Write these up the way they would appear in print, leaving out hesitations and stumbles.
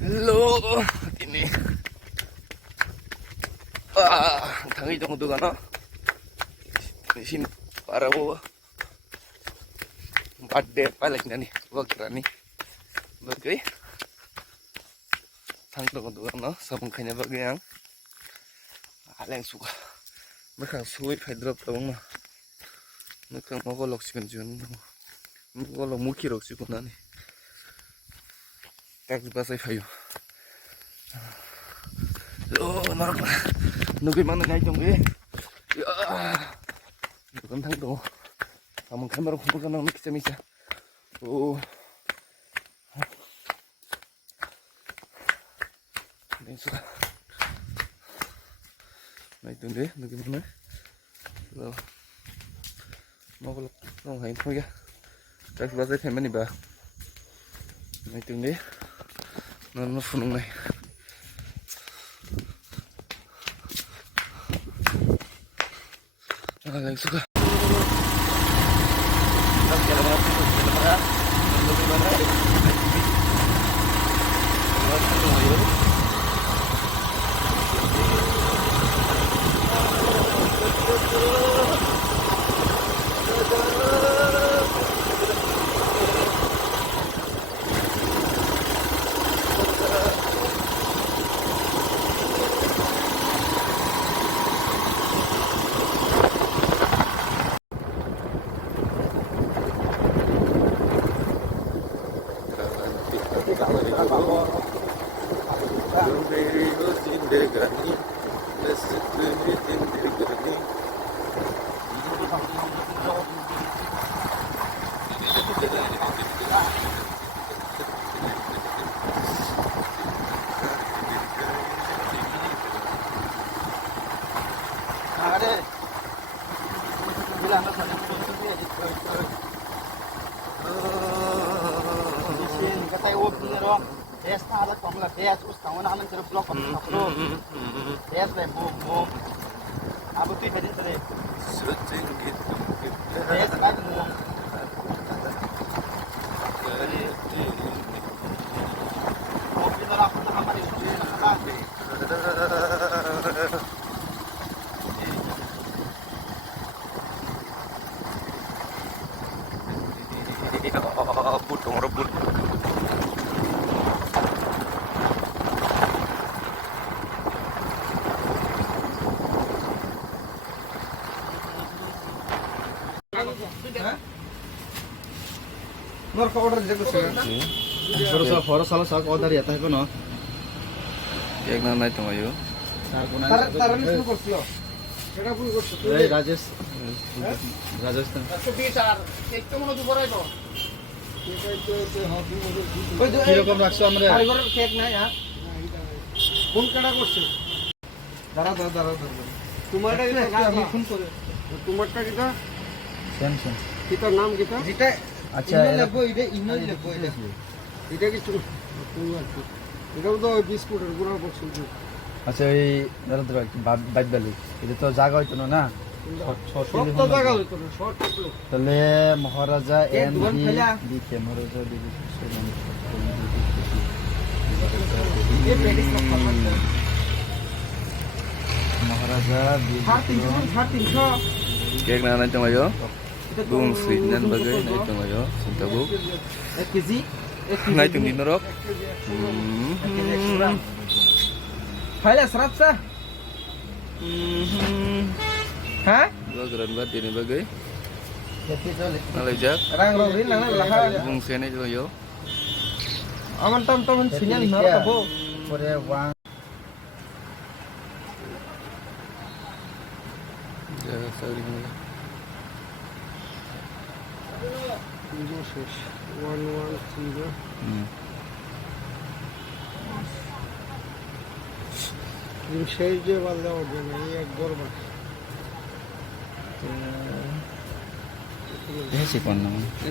Hello, ini thằng trong tôi nó xin para wo birthday paling nani wakrani bagai thằng trong tôi nó sama kayaknya bagai yang yang suka mereka sulit phải drop tawang mà mereka mau golok sih kan mau golok mukir sih kan nani tak bahasa kayu lo nak nunggu mana naik dong ya bukan thang tuh kamu kamera bukan nang bisa bisa ini suka naik dong deh nunggu mana lo mau kalau nong hain thôi ya tak bahasa kayu mana ba naik dong deh nó phun này yang suka rebut. Nor ka order jago sir. Foro sala order yata hai kono. Ek na naik tong ayo. Taran শুরু করছিল। এটা ভুল করছো তুই। এই রাজস্থান। 120 একটু মনে তো বড়াইব। কি রকম রাখছো আমরা? কারিগর কেক নাই হ্যাঁ। ফোন কাটা করছো। দাঁড়া। তোমারটা আমি ফোন করে। তোমারটা কিটা? স্যামসাং। কিটা নাম কিটা? যেটা আচ্ছা লাগবো এটা ইমেল লাগবো এটা কিছু এটাও তো বিস্কুটের গুঁড়া বক্স আচ্ছা এই দাঁড়া বাইক বালি এটা তো জায়গা হইতো না তাহলে মহারাজা এন দিকে মহারাজা মহারাজা Kayak na naik tong ayo. Bung Srinan bagai naik tong ayo. Sinta bu. 1 KG Naik tong di norok. File serap sah. Hah? Gua keren banget ini bagai. Jadi tolik. Nalejak. Rang rin nang laha. Bung Sene tong ayo. Aman tom sinyal nar tabo. Pore wang. Ya, sorry. শেষ 113 শেষ যে বাল্লা হবে না এই একবার বাস Ini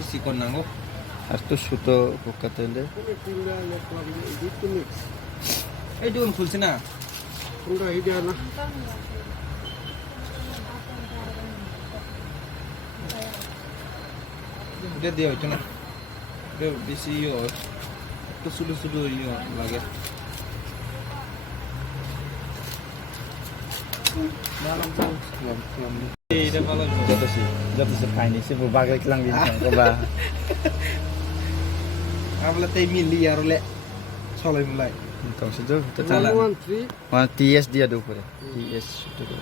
sikon nang. Astu suto kokatele. এই দেখুন খুলছে না কোনটা এইটা না এটা দিয়ে হইতো না এটা বেশি Itu sudu ini lagi. Dalam tuh. Tidak kalau jatuh sepaini sih berbagai kelang bintang coba. Apa teh miliar le soleh mulai. Então, se deu, tá lá. 113 Uma TS dia do por. TS itu.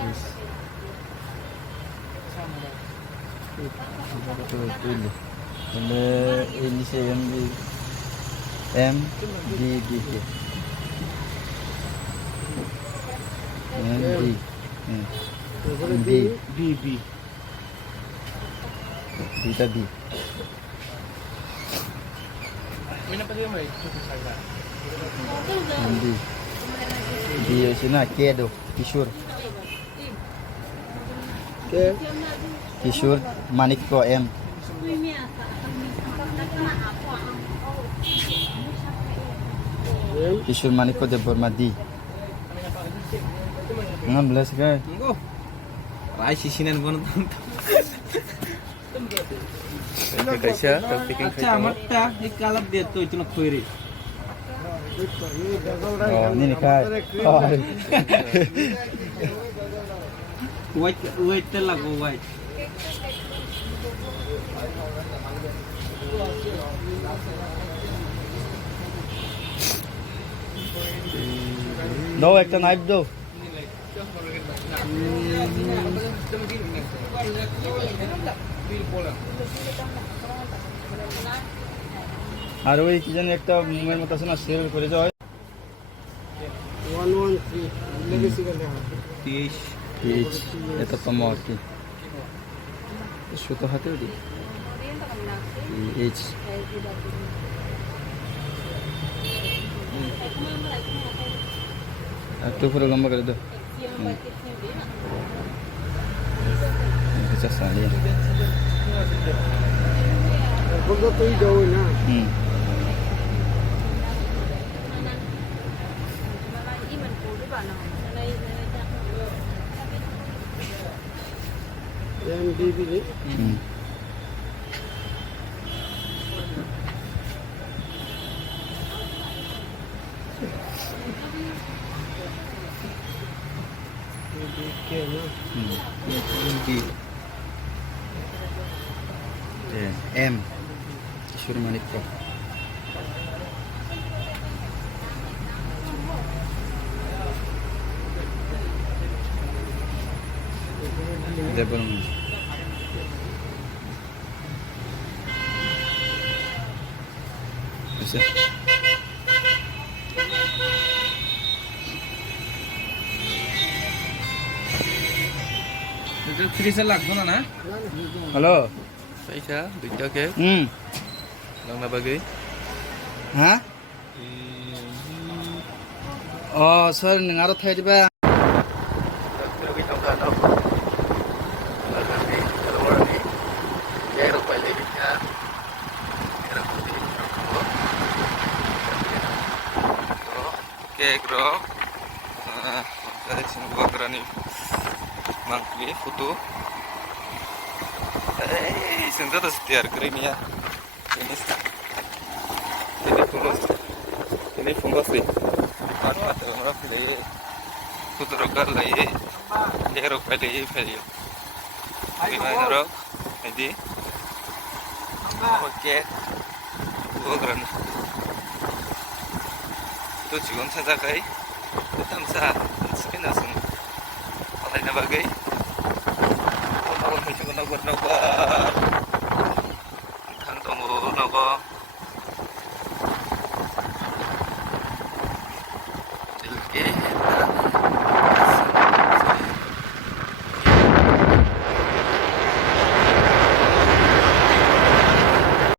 Yes. Ini. Ini saya M D D D. M D. B BB B tadi. M D. Di sini Kedo, Kishore. ke Kishore Manikko M. Kishore Manikko de Bormadi. 16 kan? Enggak. Rai sisinan gua nonton. Kaisa, tapi kan acha matta ikalat dia tuh itu nak query Oh, ini kan. Oh. white lagu white No, একটা knife দাও। আর ওই কি জানি একটা মুভের মতো আছে না share করে যাও 113 legacy ka na এইচ এটা তো মর কি সুতো হাতেও দি এইচ একটু পুরো লম্বা করে দাও Bisa sekali. Bago to daw na yan bibili M Kishore Manikko Deborah bisa itu freezer লাগবে না না halo Kaisa, duitnya ke? Lang na bagay? hah oh sir ngarot thay diba Bro, dari sini gua berani mangkli foto. Sentuh terus tiar krim ya. Ini fungos sih. Mana ada orang pilih foto rokal lagi, dia rok pilih. Ini mana rok? Ini. Oke, gua berani. 또 지금 찾아가이 탐사 스피너슨 어디나 바가이 나고 해주고 나고 강도 뭐 나고